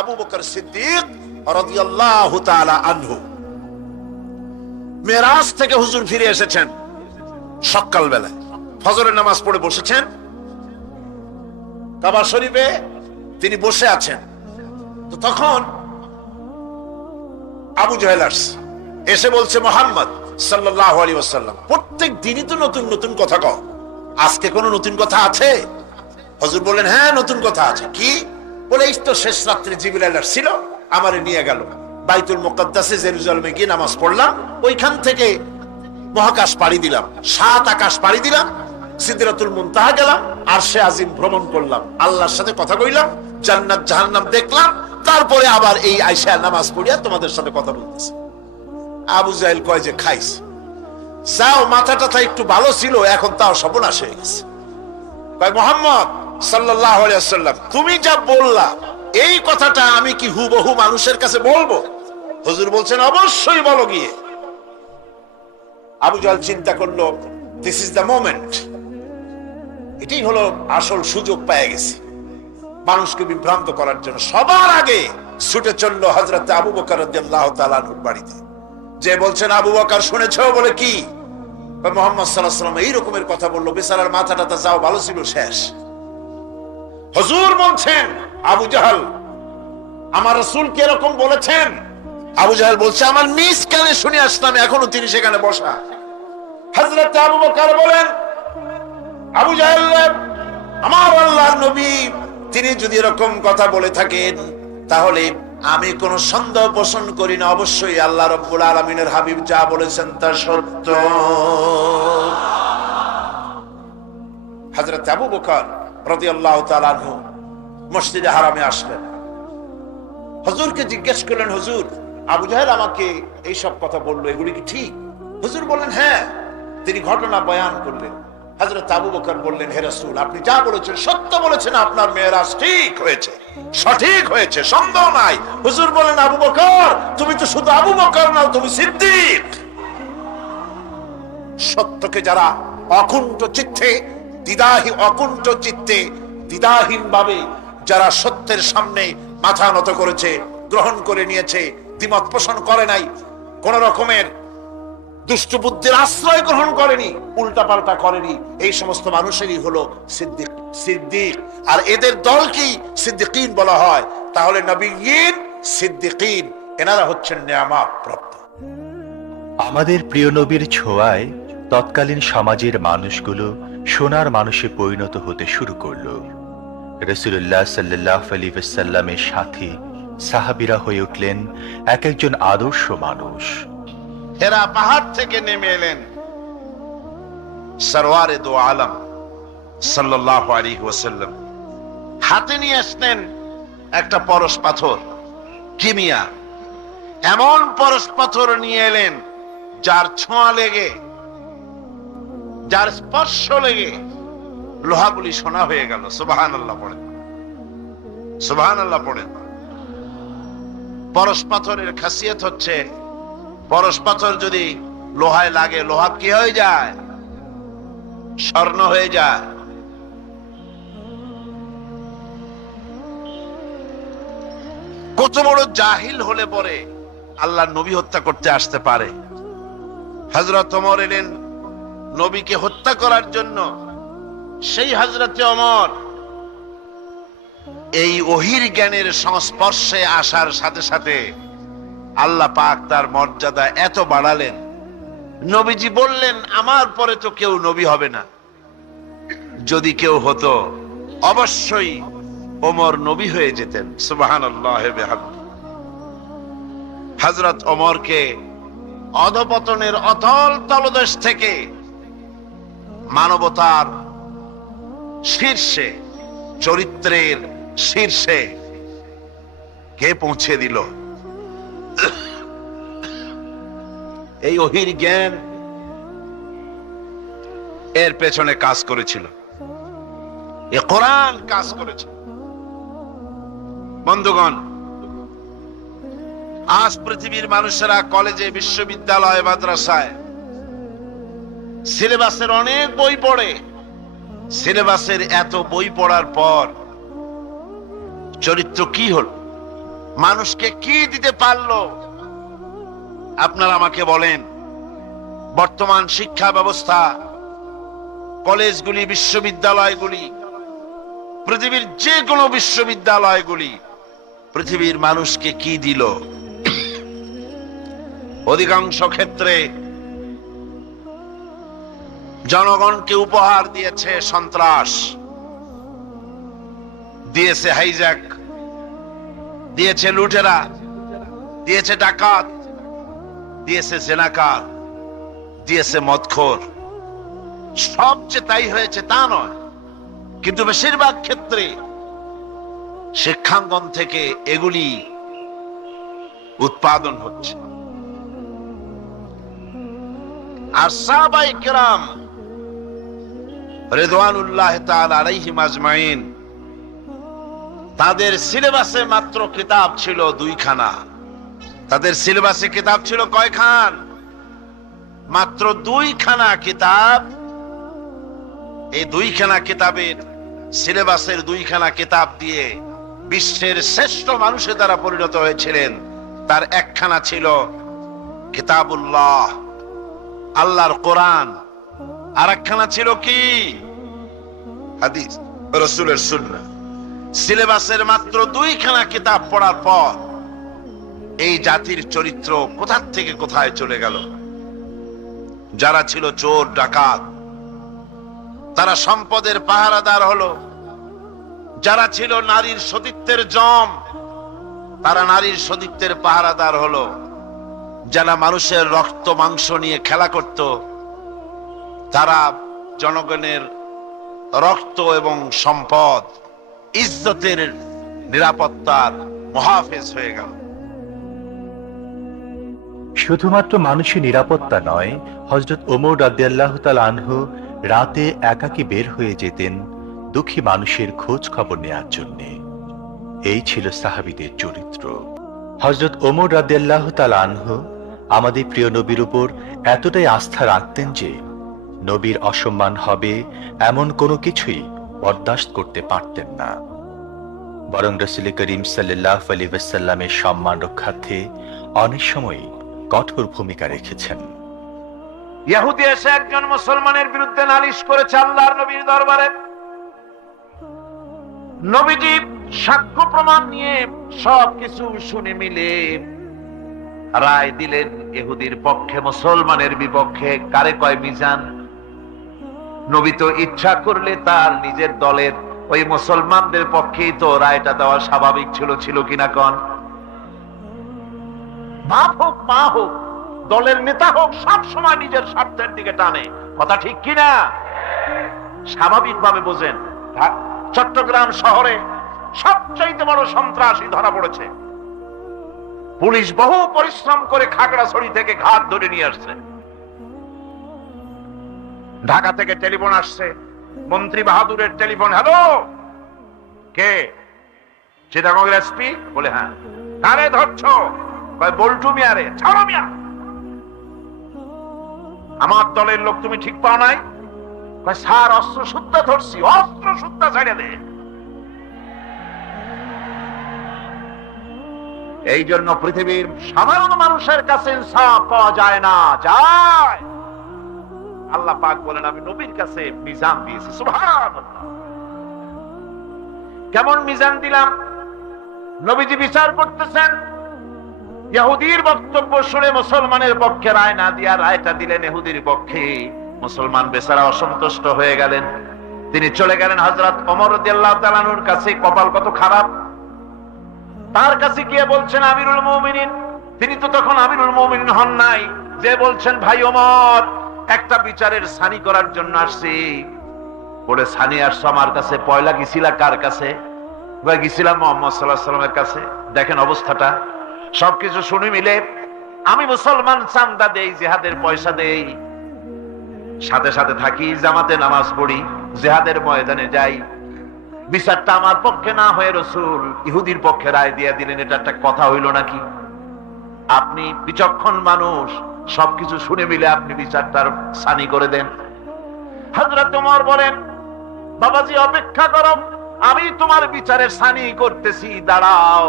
আবু বকর সিদ্দিক মেরাজ থেকে হুজুর ফিরে এসেছেন সকাল বেলায় ফজরের নামাজ পড়ে বসেছেন। কাবা শরীফে তিনি বসে আছেন। তো তখন আবু জাহেল আসছে। এসে বলছে, মোহাম্মদ সাল্লাল্লাহু আলাইহি ওয়াসাল্লাম, প্রত্যেক দিনই তো নতুন নতুন কথা কও। আজকে কোনো নতুন কথা আছে? হজুর বললেন হ্যাঁ নতুন কথা আছে। কি? বলে এই তো শেষ রাত্রে জিবিলাইল ছিল, আমারে নিয়ে গেল। বাইতুল মুকদ্দাসে জেরুজালেমে গিয়ে নামাজ পড়লাম, ওইখান থেকে মহাকাশ পাড়ি দিলাম, সাত আকাশ পাড়ি দিলাম সিদ্দিরাতুল মুনতাহা গেলাম, আর সে আজিম ভ্রমণ করলাম। আল্লাহর সাথে কথা কইলাম, জান্নাত জাহান্নাম দেখলাম, তারপরে আবার এই আইসা নামাজ পড়িয়া তোমাদের সাথে কথা বলতেছে। আবু জাহেল কয় যে, খাইস। যাও মাথা টাথা একটু ভালো ছিল, এখন তাও সর্বনাশ হয়ে গেছে। কয়, মোহাম্মদ আলাইহি তুমি যা বললা, এই কথাটা আমি কি হুবহু মানুষের কাছে বলব? হুজুর বলছেন, অবশ্যই বলো গিয়ে। আবু জাহেল চিন্তা করল দিস ইজ দ্য মোমেন্ট এটাই হলো আসল সুযোগ পেয়ে গেছে। মানুষকে বিভ্রান্ত করার জন্য। সবার আগে ছুটে চলল হজরত আবু বকর তাআলার বাড়িতে। যে বলছেন, আবু বকর, শুনেছো বলে কি? মোহাম্মদ সাল্লাল্লাহু আলাইহি ওয়াসাল্লাম এই রকমের কথা বলল, বেচারার মাথাটা যাও, ভালো ছিল, শেষ। হুজুর বলছেন আবু জাহাল আমার রসুল কি এরকম বলেছেন? আবু জাহাল বলছে আমার নিজ কানে শুনে আসলাম এখনও তিনি সেখানে বসা। হযরত আবু বকর বলেন আবু জাহেল আমার আল্লাহর নবী তিনি যদি এরকম কথা বলে থাকেন তাহলে আমি কোন সন্দেহ পোষণ করি না। অবশ্যই আল্লাহ রব্বুল আলমিনের হাবিব যা বলেছেন তা সত্য। হজরত আবু বকর মসজিদে হারামে আসলেন। হুজুরকে জিজ্ঞেস করলেন, হুজুর, আবু জাহেল আমাকে এই সব কথা বলল, এগুলি কি ঠিক? হুজুর বললেন হ্যাঁ। তিনি ঘটনা বয়ান করলেন। হযরত আবু বকর বললেন, হে আপনি যা বলেছেন, সত্য বলেছেন, আপনার মেয়েরাজ ঠিক হয়েছে, সঠিক হয়েছে, সন্দেহ নাই। হুজুর বলেন আবু বকর, তুমি তো শুধু আবু বকর নাও, তুমি সিদ্দিক। সত্যকে যারা অকুণ্ঠ চিত্তে দ্বিধাহী অকুণ্ঠ চিত্তে দ্বিধাহীন ভাবে যারা সত্যের সামনে মাথা নত করেছে, গ্রহণ করে নিয়েছে, দ্বিমত পোষণ করে নাই, কোন রকমের দুষ্ট বুদ্ধির আশ্রয় গ্রহণ করেনি উল্টা পাল্টা করেনি, এই সমস্ত মানুষেরই হলো সিদ্দিক সিদ্দিক। আর এদের দলকেই সিদ্দিকিন বলা হয়। তাহলে নবীন, সিদ্দিকিন, এনারা হচ্ছেন নেয়ামা প্রাপ্ত। আমাদের প্রিয় নবীর ছোঁয়ায় তৎকালীন সমাজের মানুষগুলো সোনার মানুষে পরিণত হতে শুরু করল। রসুল্লাহ সাল্লাহ আলী সাল্লামের সাথে সাহাবিরা হয়ে উঠলেন এক একজন আদর্শ মানুষ। এরা পাহাড় থেকে নেমে এলেন। আলম সাল্লাল্লাহু আলাইহি ওয়াসাল্লাম হাতে নিয়ে আসলেন একটা পরশ পাথর, কিমিয়া। এমন পরশ পাথর নিয়ে এলেন যার ছোঁয়া লেগে যার স্পর্শ লেগে লোহাগুলি সোনা হয়ে গেল। সুবাহান আল্লাহ পড়েন। সুবাহান আল্লাহ পড়েন। পরশ পাথরের খাসিয়ত হচ্ছে, পরশ পাথর যদি লোহায় লাগে, লোহা কি হয়ে যায়? স্বর্ণ হয়ে যায়। কত বড় জাহিল হলে পরে আল্লাহ নবী হত্যা করতে আসতে পারে। হজরত এলেন নবীকে হত্যা করার জন্য সেই হজরতে অমর এই ওহির জ্ঞানের সংস্পর্শে আসার সাথে সাথে আল্লাহ পাক তার মর্যাদা এত বাড়ালেন। নবীজি বললেন, আমার পরে তো কেউ নবী হবে না। যদি কেউ হতো, অবশ্যই ওমর নবী হয়ে যেতেন। সুবাহান হজরত ওমরকে অধপতনের অতল তলদেশ থেকে মানবতার শীর্ষে, চরিত্রের শীর্ষে কে পৌঁছে দিল? এই অহির জ্ঞান এর পেছনে কাজ করেছিল। এ কোরআন কাজ করেছে। বন্ধুগণ, আজ পৃথিবীর মানুষেরা কলেজে, বিশ্ববিদ্যালয়, মাদ্রাসায় সিলেবাসের অনেক বই পড়ে। সিলেবাসের এত বই পড়ার পর চরিত্র কি হল? মানুষকে কি দিতে পারল? আপনারা আমাকে বলেন, বর্তমান শিক্ষা ব্যবস্থা, কলেজগুলি, বিশ্ববিদ্যালয়গুলি, পৃথিবীর যে কোনো বিশ্ববিদ্যালয়গুলি, পৃথিবীর মানুষকে কি দিল? অধিকাংশ ক্ষেত্রে জনগণকে উপহার দিয়েছে সন্ত্রাস। দিয়েছে হাইজ্যাক। দিয়েছে লুটেরা। দিয়েছে ডাকাত। দিয়েছে জেনাকার। দিয়েছে মদখোর। সব যে তাই হয়েছে তা নয়। কিন্তু বেশিরভাগ ক্ষেত্রে শিক্ষাঙ্গন থেকে এগুলি উৎপাদন হচ্ছে। আর সাহাবাই কেরাম তাদের সিলেবাসে মাত্র কিতাব ছিল দুইখানা। তাদের সিলেবাসে কিতাব ছিল কয়খান? মাত্র দুইখানা কিতাব। এই দুইখানা কিতাবের সিলেবাসের দুইখানা কিতাব দিয়ে বিশ্বের শ্রেষ্ঠ মানুষে দ্বারা পরিণত হয়েছিলেন। তার একখানা ছিল কিতাবুল্লাহ, আল্লাহর কোরআন। আর একখানা ছিল কি? হাদিস, রসুলের সুন্নাহ। সিলেবাসের মাত্র দুইখানা কিতাব পড়ার পর এই জাতির চরিত্র কোথা থেকে কোথায় চলে গেল? যারা ছিল চোর, ডাকাত, তারা সম্পদের পাহারাদার হলো। যারা ছিল নারীর সতীত্বের জম, তারা নারীর সতীত্বের পাহারাদার হলো। যারা মানুষের রক্ত, মাংস নিয়ে খেলা করত তারা জনগণের রক্ত এবং সম্পদ, ইজ্জতের নিরাপত্তার মহাফেজ হয়ে গেল। শুধুমাত্র মানুষের নিরাপত্তা নয় হজরত ওমর রাদিয়াল্লাহ তাল আনহু রাতে একাকী বের হয়ে যেতেন দুঃখী মানুষের খোঁজ খবর নেয়ার জন্য। এই ছিল সাহাবিদের চরিত্র। হজরত ওমর রাদিয়াল্লাহ তাল আনহু আমাদের প্রিয় নবীর উপর এতটাই আস্থা রাখতেন যে নবীর অসম্মান হবে এমন কোনো কিছুই বরদাস্ত করতে পারতেন না। বরং রসুল করিম সাল্লাহ আলী ওয়াসাল্লামের সম্মান রক্ষার্থে অনেক সময় কঠোর ভূমিকা রেখেছেন। ইহুদি এসে একজন মুসলমানের বিরুদ্ধে নালিশ করেছে আল্লাহর নবীর দরবারে। নবীজি সাক্ষ্য প্রমাণ নিয়ে সব কিছু শুনে মিলে রায় দিলেন, ইহুদির পক্ষে মুসলমানের বিপক্ষে কারে কয় মিজান? নবী তো ইচ্ছা করলে তার নিজের দলের ওই মুসলমানদের পক্ষেই তো রায়টা দেওয়া স্বাভাবিক ছিল ছিল কিনা কন? বাপ হোক, মা হোক, দলের নেতা হোক, সব সময় নিজের স্বার্থের দিকে টানে। কথা ঠিক কিনা? স্বাভাবিক ভাবে বোঝেন চট্টগ্রাম শহরে সবচাইতে বড় সন্ত্রাসী ধরা পড়েছে। পুলিশ বহু পরিশ্রম করে খাগড়াছড়ি থেকে ঘাট ধরে নিয়ে আসছে। ঢাকা থেকে টেলিফোন আসছে। মন্ত্রী বাহাদুরের টেলিফোন, হ্যালো? কে? চিটাগঙ্গের এসপি বলে হ্যাঁ। কারে ধরছো? বল্টু মিয়ারে। ছাড়ো মিয়া! আমার দলের লোক তুমি ঠিক পাও নাই? স্যার অস্ত্র সুদ্ধা ধরছি অস্ত্র সুদ্ধা ছেড়ে দে। এই জন্য পৃথিবীর সাধারণ মানুষের কাছে ইনসাফ পাওয়া যায় না, যায়। আল্লাহ পাক বলেন, আমি নবীর কাছে মিজান দিয়েছি কেমন মিজান দিলাম? নবীজি বিচার করতেছেন। ইহুদির বক্তব্য শুনে মুসলমানের পক্ষে রায় না দিয়া রায়টা দিলেন ইহুদির পক্ষে। মুসলমান বেচারা অসন্তুষ্ট হয়ে গেলেন। তিনি চলে গেলেন হজরত অমর তাআলার কাছে, কপাল কত খারাপ। তার কাছে গিয়ে বলছেন, আমিরুল মুমিনিন। তিনি তো তখন আমিরুল মুমিনিন হন নাই। যে বলছেন, ভাই ওমর একটা বিচারের সানি করার জন্য আসছি। বলে, সানি, আসছো আমার কাছে? পয়লা গেছিলা কার কাছে? গেছিলাম মোহাম্মদ সাল্লাহ সাল্লামের কাছে। দেখেন অবস্থাটা। সবকিছু শুনে মিলে, আমি মুসলমান, চান্দা দেই, জেহাদের পয়সা দেই। সাথে সাথে থাকি, জামাতে নামাজ পড়ি, জেহাদের ময়দানে যাই। বিচারটা আমার পক্ষে না হয়ে রসুল ইহুদির পক্ষে রায় দিয়ে দিলেন, এটা একটা কথা হইল নাকি? আপনি বিচক্ষণ মানুষ সবকিছু শুনে মিলে আপনি বিচারটার সানি করে দেন। হজরত তোমার বলেন, বাবাজি, অপেক্ষা করো, আমি তোমার বিচারের সানি করতেছি, দাঁড়াও।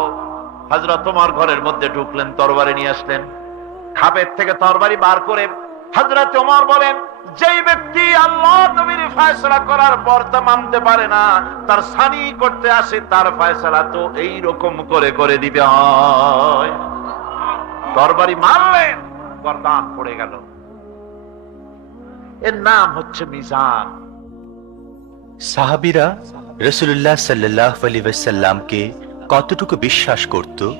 হজরত তোমার ঘরের মধ্যে ঢুকলেন, তরবারি নিয়ে আসলেন। খাপের থেকে তরবারি বার করে হজরত ওমর বলেন, যেই ব্যক্তি আল্লাহ নবীর ফয়সলা করার পর মানতে পারে না, তার সানি করতে আসে, তার ফয়সলা তো এই রকম করে করে দিবে তরবারি মারলেন। গরদান পড়ে গেল। এর নাম হচ্ছে মিজান। সাহাবিরা রসুল্লাহ সাল্লাহ আলী ওয়াসাল্লামকে কতটুকু বিশ্বাস করত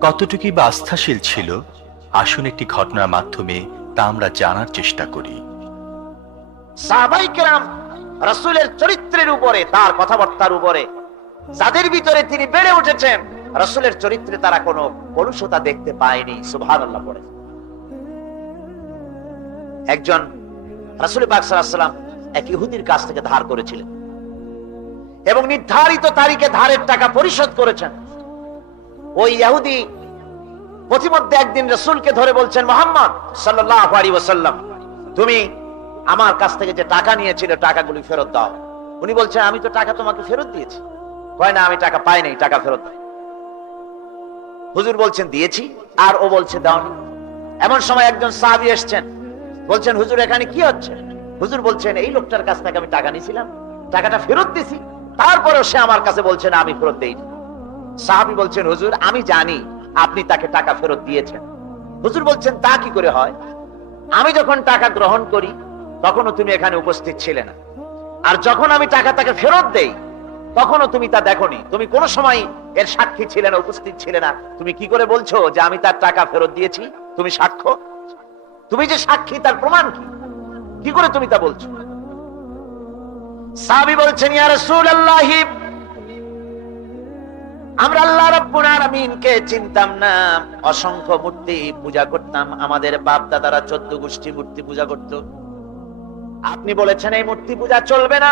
কতটুকু বা আস্থাশীল ছিল আসুন একটি ঘটনার মাধ্যমে তা আমরা জানার চেষ্টা করি। সাহাবাই কেরাম রসুলের চরিত্রের উপরে তার কথাবার্তার উপরে যাদের ভিতরে তিনি বেড়ে উঠেছেন রসুলের চরিত্রে তারা কোনো কলুষতা দেখতে পায়নি সুভান আল্লাহ পড়ে একজন রসুল পাকসালাম এক ইহুদির কাছ থেকে ধার করেছিলেন এবং নির্ধারিত তারিখে ধারের টাকা পরিশোধ করেছেন। ওই ইহুদি প্রতিমধ্যে একদিন রসুলকে ধরে বলছেন, মোহাম্মদ সাল্লাহ আলী তুমি আমার কাছ থেকে যে টাকা নিয়েছিল, টাকাগুলি ফেরত দাও। উনি বলছেন, আমি তো টাকা তোমাকে ফেরত দিয়েছি। কয় না, আমি টাকা পাই নাই, টাকা ফেরত দাও। হুজুর বলছেন, দিয়েছি। আর ও বলছে, দাওনি। এমন সময় একজন সাহাবি এসছেন বলছেন, হুজুর, এখানে কি হচ্ছে? হুজুর বলছেন, এই লোকটার কাছ থেকে আমি টাকা নিয়েছিলাম। টাকাটা ফেরত দিছি। তারপরেও সে আমার কাছে বলছে, না, আমি ফেরত দেইনি। সাহাবি বলছেন, হুজুর, আমি জানি আপনি তাকে টাকা ফেরত দিয়েছেন। হুজুর বলছেন, তা কি করে হয়? আমি যখন টাকা গ্রহণ করি, তখনও তুমি এখানে উপস্থিত ছিলে না। আর যখন আমি টাকা তাকে ফেরত দেই, তখনও তুমি তা দেখোনি। তুমি কোন সময় এর সাক্ষী ছিলে না, উপস্থিত ছিলে না। তুমি কি করে বলছো যে আমি তার টাকা ফেরত দিয়েছি? তুমি সাক্ষ্য তুমি যে সাক্ষী, তার প্রমাণ কি? কি করে তুমি তা বলছো? সাহাবী বলছেন আমরা আল্লাহ আলামিনকে চিনতাম না। অসংখ্য মূর্তি পূজা করতাম। আমাদের বাপ দাদারা চোদ্দ গোষ্ঠী মূর্তি পূজা করত। আপনি বলেছেন, এই মূর্তি পূজা চলবে না।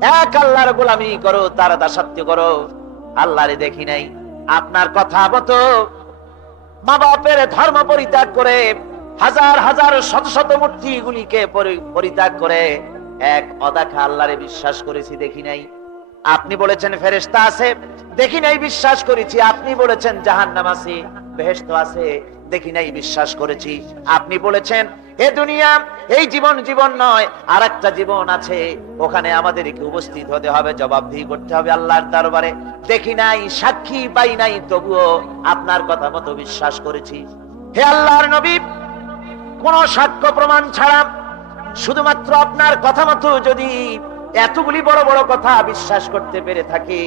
এক আল্লাহর গোলামি করো, তার দাসত্ব করো। আল্লাহরে দেখি নাই। আপনার কথা মতো মা বাপের ধর্ম পরিত্যাগ করে হাজার হাজার শত শত মূর্তি গুলিকে পরিত্যাগ করে এক অদাখা আল্লাহরে বিশ্বাস করেছি, দেখি নাই। আপনি বলেছেন, ফেরেশতা আছে। দেখি নাই, বিশ্বাস করেছি। আপনি বলেছেন, জাহান্নাম আছে, বেহেশত আছে। দেখি নাই, বিশ্বাস করেছি। আপনি বলেছেন এ দুনিয়া, এই জীবন জীবন নয় আর একটা জীবন আছে। ওখানে আমাদেরকে উপস্থিত হতে হবে, জবাবদিহি করতে হবে আল্লাহর দরবারে। দেখি নাই, সাক্ষী পাই নাই, তবুও আপনার কথা মতো বিশ্বাস করেছি। হে আল্লাহর নবী কোন সাক্ষ্য প্রমাণ ছাড়া শুধুমাত্র আপনার কথা মতো যদি এতগুলি বড় বড় কথা বিশ্বাস করতে পেরে থাকি,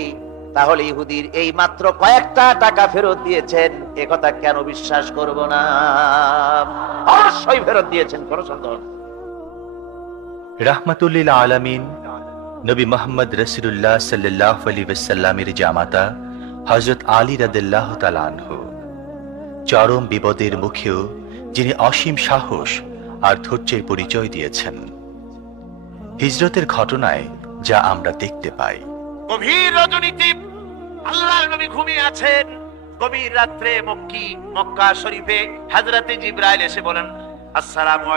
তাহলে ইহুদির এই মাত্র কয়েকটা টাকা ফেরত দিয়েছেন। এ কথা কেন বিশ্বাস করব না? অবশ্যই ফেরত দিয়েছেন, কোন সন্দেহ। রাহমাতুল্লিল আলামিন, নবী মোহাম্মদ রসিরুল্লাহ সাল্লাহ আলী ওয়াসাল্লামের জামাতা হজরত আলী রাদিল্লাহ তালানহ চরম বিপদের মুখেও যিনি অসীম সাহস আর ধৈর্যের পরিচয় দিয়েছেন। হিজরতের ঘটনায় যা আমরা দেখতে পাই। গভীর রজনীতে বলেন সালাম।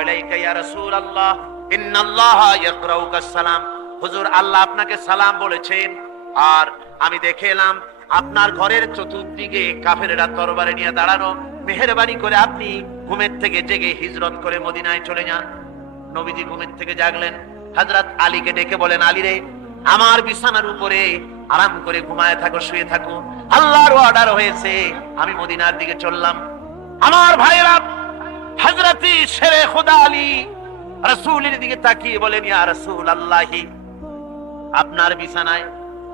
আল্লাহ আপনাকে সালাম বলেছেন। আর আমি দেখে এলাম, আপনার ঘরের চতুর্দিকে কাফেরেরা তরবারে নিয়ে দাঁড়ানো, মেহেরবানি করে আপনি ঘুমের থেকে জেগে হিজরত করে মদিনায় চলে যান। নবীজি ঘুমের থেকে জাগলেন। হযরত আলীকে ডেকে বলেন, আলী রে, আমার বিছানার উপরে আরাম করে ঘুমায় থাকো, শুয়ে থাকো। আল্লাহর অর্ডার হয়েছে, আমি মদিনার দিকে চললাম। আমার ভাইরা হযরতি শেরে খোদা আলী রাসূলের দিকে তাকিয়ে বলেন, ইয়া রাসূল আল্লাহি আপনার বিছানায়,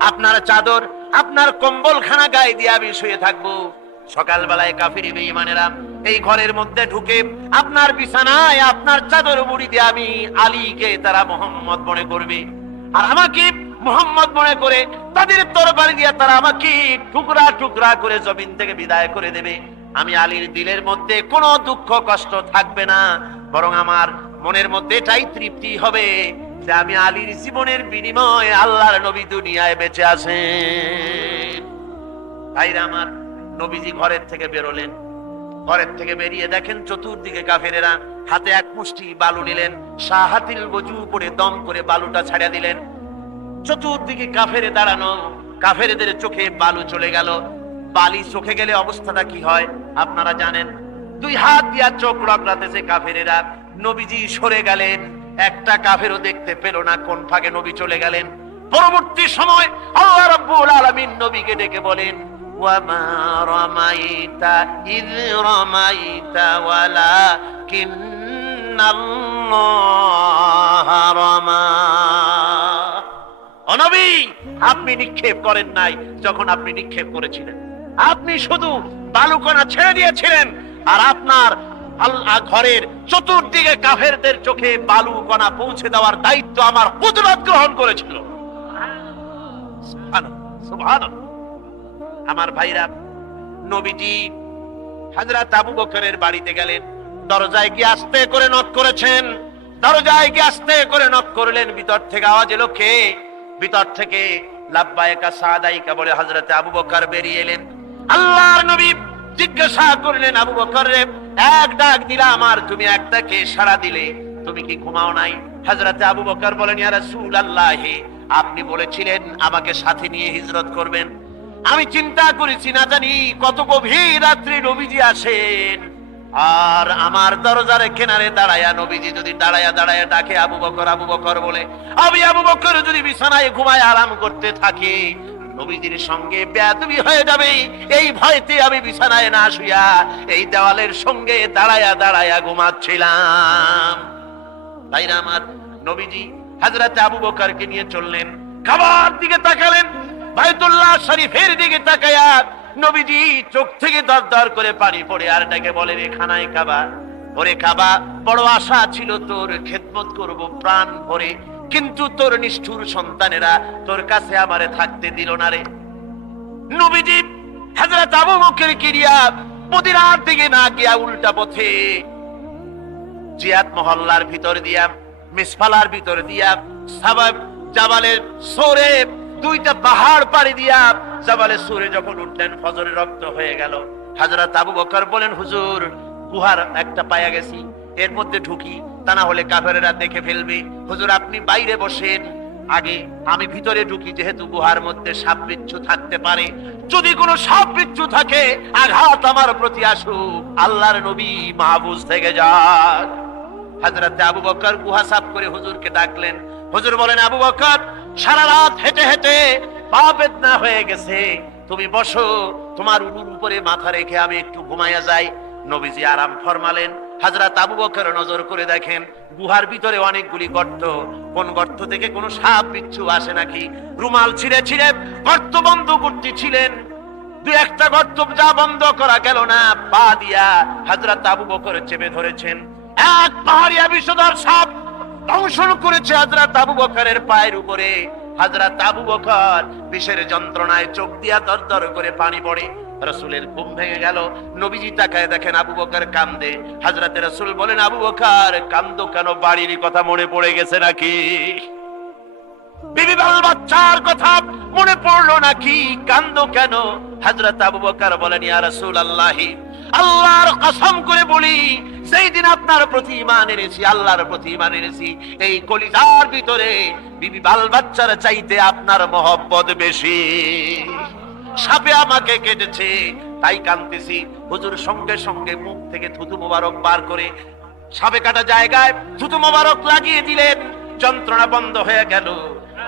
আপনার চাদর, আপনার কম্বল খানা গায়ে দিয়ে আমি শুয়ে থাকব। সকালবেলায় কাফিরি বেঈমানেরা এই ঘরের মধ্যে ঢুকে আপনার বিছানায়, আপনার চাদর মুড়ি দিয়ে আমি আলীকে, তারা মোহাম্মদ মনে করবে। আর আমাকে মোহাম্মদ মনে করে তাদের তরবারি দিয়ে তারা আমাকে টুকরা টুকরা করে জমিন থেকে বিদায় করে দেবে। আমি আলীর দিলের মধ্যে কোনো দুঃখ, কষ্ট থাকবে না, বরং আমার মনের মধ্যে এটাই তৃপ্তি হবে যে আমি আলীর জীবনের বিনিময়ে আল্লাহর নবী দুনিয়ায় বেঁচে আছেন। ভাইরা আমার নবীজি ঘরের থেকে বেরোলেন। ঘরের থেকে বেরিয়ে দেখেন চতুর্দিকে কাফেরেরা হাতে এক মুষ্টি, বালু নিলেন। শাহাতিল বজু করে দম করে বালুটা ছাড়া দিলেন। চতুর্দিকে কাফেরে দাঁড়ানো, কাফেরেদের চোখে বালু চলে গেল। বালি চোখে গেলে অবস্থাটা কি হয় আপনারা জানেন। দুই হাত দিয়া চোখ রগড়াতেছে কাফেরেরা। নবীজি সরে গেলেন। একটা কাফেরও দেখতে পেল না, কোন ফাঁকে নবী চলে গেলেন। পরবর্তী সময় আল্লাহ রাব্বুল আলামিন নবীকে ডেকে বলেন ওয়ামা রামাইতা ইয রামাইতা ওয়ালাকিন্নাল্লাহ রামা অনবী আপনি নিক্ষেপ করেন নাই যখন আপনি নিক্ষেপ করেছিলেন আপনি শুধু বালুকণা ছেড়ে দিয়েছিলেন আর আপনার আল্লাহ ঘরের চতুর্দিকে কাফেরদের চোখে বালু কণা পৌঁছে দেওয়ার দায়িত্ব আমার কুদরত গ্রহণ করেছিল সুবহানাল্লাহ, সুবহানাল্লাহ। আমার ভাইরা, নবীজি হাজরাত আবু বকরের বাড়িতে গেলেন। দরজায় কি আস্তে করে নক করেছেন? দরজায় কি আস্তে করে নক করলেন? ভিতর থেকে আওয়াজ এলো কে? ভিতর থেকে লাব্বায়কা, সাদাইকা বলে হযরতে আবু বকর বেরিয়ে এলেন। আল্লাহর নবী জিজ্ঞাসা করলেন, আবু বকর রে, এক ডাক দিলাম আর তুমি এক ডাকে সাড়া দিলে? তুমি কি ঘুমাও নাই? হযরতে আবু বকর বলেন, ইয়া রাসূলুল্লাহ, আপনি বলেছিলেন আমাকে সাথে নিয়ে হিজরত করবেন। আমি চিন্তা করেছি, না জানি কত গভীর রাত্রি নবীজি আসেন। আর আমার দরজার কেনারে দাঁড়ায়া নবীজি যদি দাঁড়ায়া দাঁড়ায়া ডাকে, আবু বকর আবু বকর বলে, আমি আবু বকর যদি বিছানায় ঘুমায় আরাম করতে থাকি, নবীজির সঙ্গে বেয়াদবি হয়ে যাবে। এই ভয়তে আমি বিছানায় না শুয়া এই দেওয়ালের সঙ্গে দাঁড়ায়া দাঁড়ায়া ঘুমাচ্ছিলাম। ভাইরা আমার নবীজি হাজরাতে আবু বকরকে নিয়ে চললেন। খাবার দিকে তাকালেন। বাইতুল্লাহ শরীফের দিকে তাকায়া নবীজি চোখ থেকে দর দর করে পানি পড়ে, আর ডাকে বলে রে খানায় খাবা ওরে খাবা বড় আশা ছিল তোর খেদমত করব, প্রাণ ভরে। কিন্তু তোর নিষ্ঠুর সন্তানেরা তোর কাছে আমারে থাকতে দিল না রে। নবীজি হাজরত আবু বকর কিরিয়া মদিনার দিকে না গিয়া উল্টা পথে জিয়াদ মহল্লার ভিতর দিয়া, মিসফালার ভিতর দিয়া সাবাব জাবালের সোরে দুইটা পাহাড় পাড়ি দিয়া জাবালের সুরে যখন উঠলেন, ফজরে রক্ত হয়ে গেল। হাজরত আবু বকর বলেন হুজুর, গুহার একটা পায়া গেছি, এর মধ্যে ঢুকি, তা না হলে কাফেরেরা দেখে ফেলবে। হুজুর, আপনি বাইরে বসেন। আগে আমি ভিতরে ঢুকি, যেহেতু গুহার মধ্যে সাপ বিচ্ছু থাকতে পারে। যদি কোনো সাপ বিচ্ছু থাকে, আঘাত আমার প্রতি আসুক। আল্লাহর নবী মাহবুজ থেকে যাক। হাজরাতে আবু বকর গুহা সাফ করে হুজুরকে ডাকলেন। হুজুর বলেন, আবু বকর সারা রাত হেঁটে হেঁটে পা বেদনা হয়ে গেছে। তুমি বসো, তোমার উলুর উপরে মাথা রেখে আমি একটু ঘুমাইয়া যাই। নবীজি আরাম ফরমালেন। হাজরাত আবু বকর নজর করে দেখেন, গুহার ভিতরে অনেকগুলি গর্ত। কোন গর্ত থেকে কোনো সাপ, বিচ্ছু আসে নাকি? রুমাল ছিঁড়ে ছিঁড়ে গর্ত বন্ধ করতে ছিলেন। দু একটা গর্ত যা বন্ধ করা গেল না, পা দিয়া হাজরা আবু বকর চেপে ধরেছেন। এক পাহাড়িয়া বিষধর সাপ দংশন করেছে হাজরাত আবু বকরের পায়ের উপরে। হাজরাত আবু বকর বিষের যন্ত্রণায় চোখ দিয়া দর দর করে পানি পড়ে। রসুলের ঘুম ভেঙে গেল। নবীজি তাকায় দেখেন আবু বকর কান্দে। হাজরাতে রসুল বলেন, আবু বকর, কান্দো কেন? বাড়ির কথা মনে পড়ে গেছে নাকি? বিবি বাল বাচ্চার কথা মনে পড়ল নাকি? কান্দো কেন? হযরত আবু বকর বলেন, ইয়া রাসূলুল্লাহি, আল্লাহর কসম করে বলি সেই দিন আপনার প্রতি ঈমান এনেছি, আল্লাহর প্রতি ঈমান এনেছি, এই কলিজার ভিতরে বিবি বাল বাচ্চার চাইতে আপনার মহব্বত বেশি। সাপে আমাকে কেটেছে, তাই কাঁদতেছি। হুজুর সঙ্গে সঙ্গে মুখ থেকে থুতু মোবারক বার করে সাপে কাটা জায়গায় থুতু মোবারক লাগিয়ে দিলেন। যন্ত্রণা বন্ধ হয়ে গেল।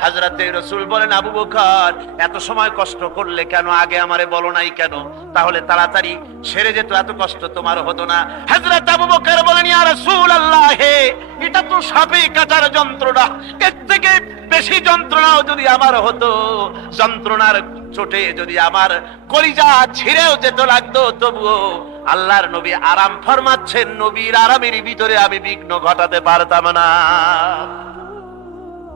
হাজরাতে রসুল বলেন, আবু বকর, এত সময় কষ্ট করলে কেন? আগে আমারে বলো নাই কেন? তাহলে তাড়াতাড়ি সেরে যেত, এত কষ্ট তোমার হতো না। হাজরাত আবু বকর বলেন, ইয়া রাসূল আল্লাহ এটা তো সাপে কাটার যন্ত্রণা। এর থেকে বেশি যন্ত্রণাও যদি আমার হতো, যন্ত্রণার চোটে যদি আমার কলিজা ছিঁড়েও যেত, লাগতো, তবুও আল্লাহর নবী আরাম ফরমাচ্ছেন, নবীর আরামের ভিতরে আমি বিঘ্ন ঘটাতে পারতাম না।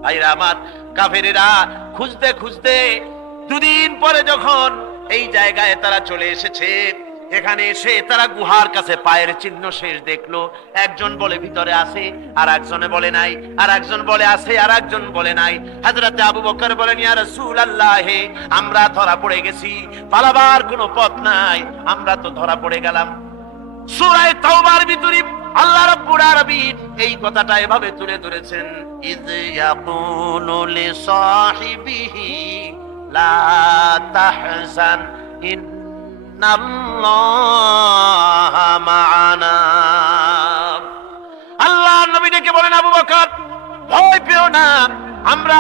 ভাইরা আমার, কাফেরেরা, খুঁজতে খুঁজতে দুদিন পরে যখন এই জায়গায় তারা চলে এসেছে, এখানে এসে তারা গুহার কাছে পায়ের চিহ্ন শেষ দেখল। একজন বলে, ভিতরে আছে। আর একজনে বলে, নাই। আর একজন বলে, আছে। আর একজন বলে, নাই। হাজরাতে আবু বকর বলেন, ইয়া রাসূলুল্লাহ, আমরা ধরা পড়ে গেছি। পালাবার কোনো পথ নাই। আমরা তো ধরা পড়ে গেলাম। সূরায়ে তাওবার ভিতরে আল্লাহ রাব্বুল আলামিন এই কথাটা এভাবে তুলে ধরেছেন। ইয ইয়াকুলু লিসাহিবিহি লা তাহজান, ইন্নাল্লাহ মা'ানা আল্লাহ নবী ডেকে বলেন, আবু বকর, ভয় পেও না, আমরা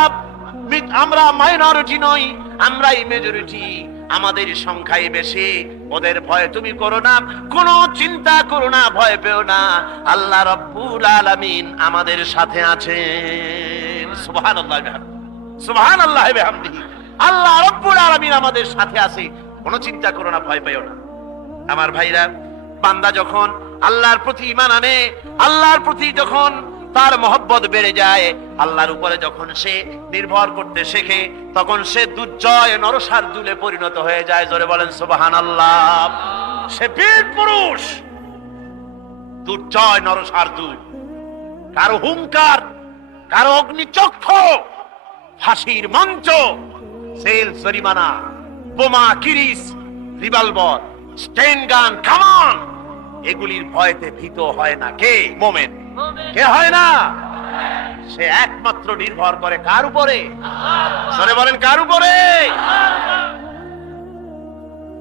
আমরা মাইনরিটি নই, আমরাই মেজরিটি আমাদের সংখ্যাই বেশি, ওদের ভয় তুমি করো না, কোনো চিন্তা করো না, ভয় পেও না। আল্লাহ রব্বুল আলামিন আমাদের সাথে আছেন। সুবহানাল্লাহ সুবহানাল্লাহ বিহামদিহি। আল্লাহ রব্বুল আলামিন আমাদের সাথে আছে। কোনো চিন্তা করো না, ভয় পেও না। আমার ভাইরা, বান্দা যখন আল্লাহর প্রতি ইমান আনে, আল্লাহর প্রতি যখন তার মহব্বত বেড়ে যায়। আল্লাহর উপরে যখন সে নির্ভর করতে শেখে, তখন সে দুর্জয় নরসার দুলে পরিণত হয়ে যায়। জোরে বলেন সুবাহান আল্লাহ সে বীর পুরুষ, দুর্জয় নরসার দুল। কারও হুঙ্কার কারও অগ্নিচক্ষ, ফাঁসির মঞ্চ, সেল, জরিমানা, বোমা কিরিস রিভলভার, স্টেন গান, কামান, এগুলির ভয়তে ভীত হয় না কে? মোমেন। কে হয় না? সে একমাত্র নির্ভর করে কার উপরে? সরে বলেন কার উপরে?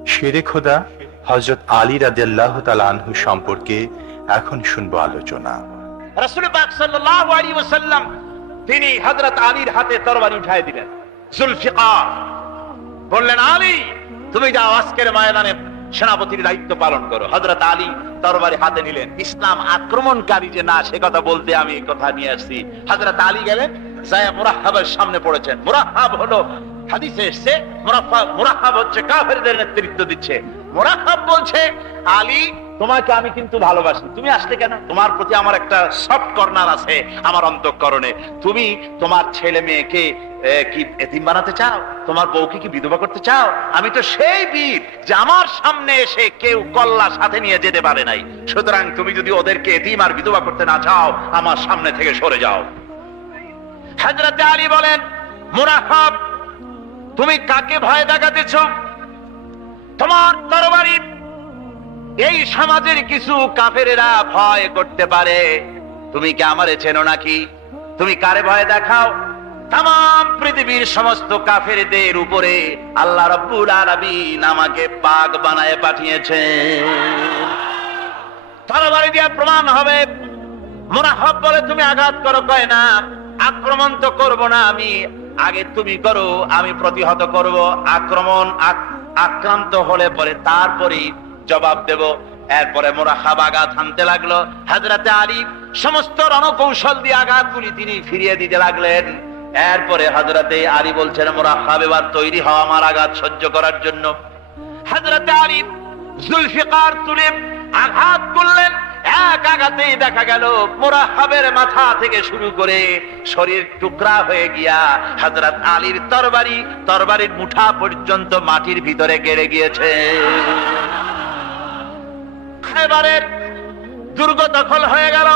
শেরে খোদা হজরত আলী রাদিয়াল্লাহ তাআলা আনহু সম্পর্কে এখন শুনব আলোচনা। রাসূল পাক সাল্লাল্লাহু আলাইহি ওয়াসাল্লাম তিনি হযরত আলীর হাতে তরবারি উঠায় দিলেন। জুলফিকার। বললেন আলী তুমি যাও আজকের ময়দানে সেনাপতির দায়িত্ব পালন করো। হযরত আলী তরবারি হাতে নিলেন। ইসলাম আক্রমণকারী যে না, সে কথা বলতে আমি কথা নিয়ে আসছি। হযরত আলী গেলেন, যায় মুরাহাবের সামনে পড়েছেন। মুরাহাব হলো, হাদিসে এসছে মুরাহাব হচ্ছে কাফেরদের নেতৃত্ব দিচ্ছে। মুরাহাব বলছে, আলী, তোমাকে আমি কিন্তু ভালোবাসি। তুমি আসলে কেন? তোমার প্রতি আমার একটা সফট কর্নার আছে, আমার অন্তঃকরণে। তুমি তোমার ছেলে মেয়েকে কি এতিম বানাতে চাও? তোমার বউকে কি বিধবা করতে চাও? আমি তো সেই বীর যে আমার সামনে এসে কেউ কল্লা সাথে নিয়ে যেতে পারে নাই। সুতরাং তুমি যদি ওদেরকে এতিম আর বিধবা করতে না চাও, আমার সামনে থেকে সরে যাও। হাজরত আলী বলেন মুরাহাব তুমি কাকে ভয় দেখাতেছ? তোমার তরবারি, এই সমাজের কিছু কাফেরেরা ভয় করতে পারে। তুমি কি আমারে চেনো নাকি? তুমি কারে ভয় দেখাও? তাম পৃথিবীর সমস্ত কাফেরদের উপরে আল্লাহ রব্বুল আলামিন আমাকে পাক বানায় পাঠিয়েছেন। তরবারি দিয়ে প্রমাণ হবে। মোনাহব বলে তুমি আঘাত করো, কয় না, আক্রমণ তো করব না আমি। আগে তুমি করো, আমি প্রতিহত করব। আক্রমণ আক্রান্ত হলে পরে তারপরেই জবাব দেব। এরপরে মোরাহাব আঘাত হানতে লাগল। হাজরাতে আলী সমস্ত রণকৌশল দিয়ে আঘাতগুলি তিনি ফিরিয়ে দিতে লাগলেন। এরপরে হাজরাতে আলী বলছেন মোরাহাব এবার তৈরি হওয়া আমার আঘাত সহ্য করার জন্য। হাজরাতে আলী জুলফিকার তুলে আঘাত করলেন, এক আঘাতেই দেখা গেল মোরাহাবের মাথা থেকে শুরু করে শরীর টুকরা হয়ে গিয়া হযরত আলীর তরবারি, তরবারির মুঠা পর্যন্ত মাটির ভিতরে গেড়ে গিয়েছে। দুর্গ দখল হয়ে গেল।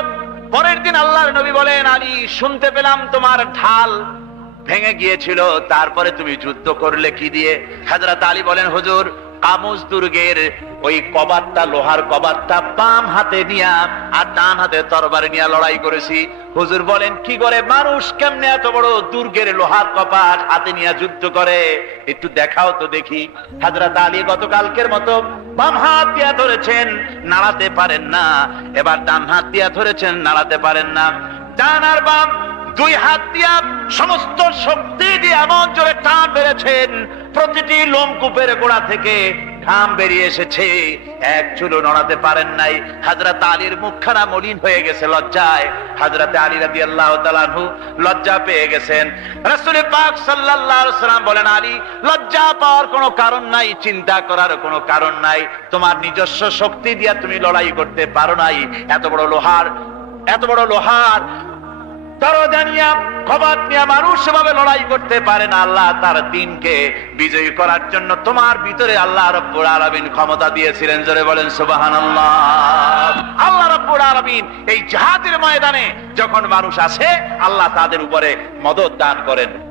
পরের দিন আল্লাহর নবী বলেন, আলী, শুনতে পেলাম তোমার ঢাল ভেঙে গিয়েছিল। তারপরে তুমি যুদ্ধ করলে কি দিয়ে? হাজরাত আলী বলেন, হুজুর কামুজ দুর্গের ওই কবারটা, লোহার কবারটা বাম হাতে নিয়া আর ডান হাতে তরবারি নিয়ে লড়াই করেছি। হুজুর বলেন, কি করে? মানুষ কেমনে এত বড় দুর্গের লোহার কপাট হাতে নিয়ে যুদ্ধ করে? একটু দেখাও তো দেখি। হাজরত আলী গতকালকের মতো বাম হাত দিয়া ধরেছেন, নাড়াতে পারেন না। এবার ডান হাত দিয়া ধরেছেন, নাড়াতে পারেন না। ডান আর বাম দুই হাত দিয়া সমস্ত শক্তি দিয়ে এমন জোরে টান বেড়েছেন প্রতিটি লোমকূপের গোড়া থেকে ঘাম বেরিয়ে এসেছে। এক চুলো নড়াতে পারেন নাই। হাজরত আলীর মুখখানা মলিন হয়ে গেছে লজ্জায়। হাজরত আলী রাদি আল্লাহ তালানহু লজ্জা পেয়ে গেছেন। রাসূল পাক আলাইহি সাল্লাম বলেন, আলী, লজ্জা পাওয়ার কোনো কারণ নাই, চিন্তা করার কোনো কারণ নাই। তোমার নিজস্ব শক্তি দিয়া তুমি লড়াই করতে পারো নাই। এত বড় লোহার, এত বড় লোহার লড়াই করতে আল্লাহ তার দিনকে বিজয়ী করার জন্য তোমার ভিতরে আল্লাহ ক্ষমতা দিয়েছিলেন। জোরে বলেন আল্লাহ এই ময়দানে যখন মানুষ আসে, আল্লাহ তাদের উপরে মদত দান করেন।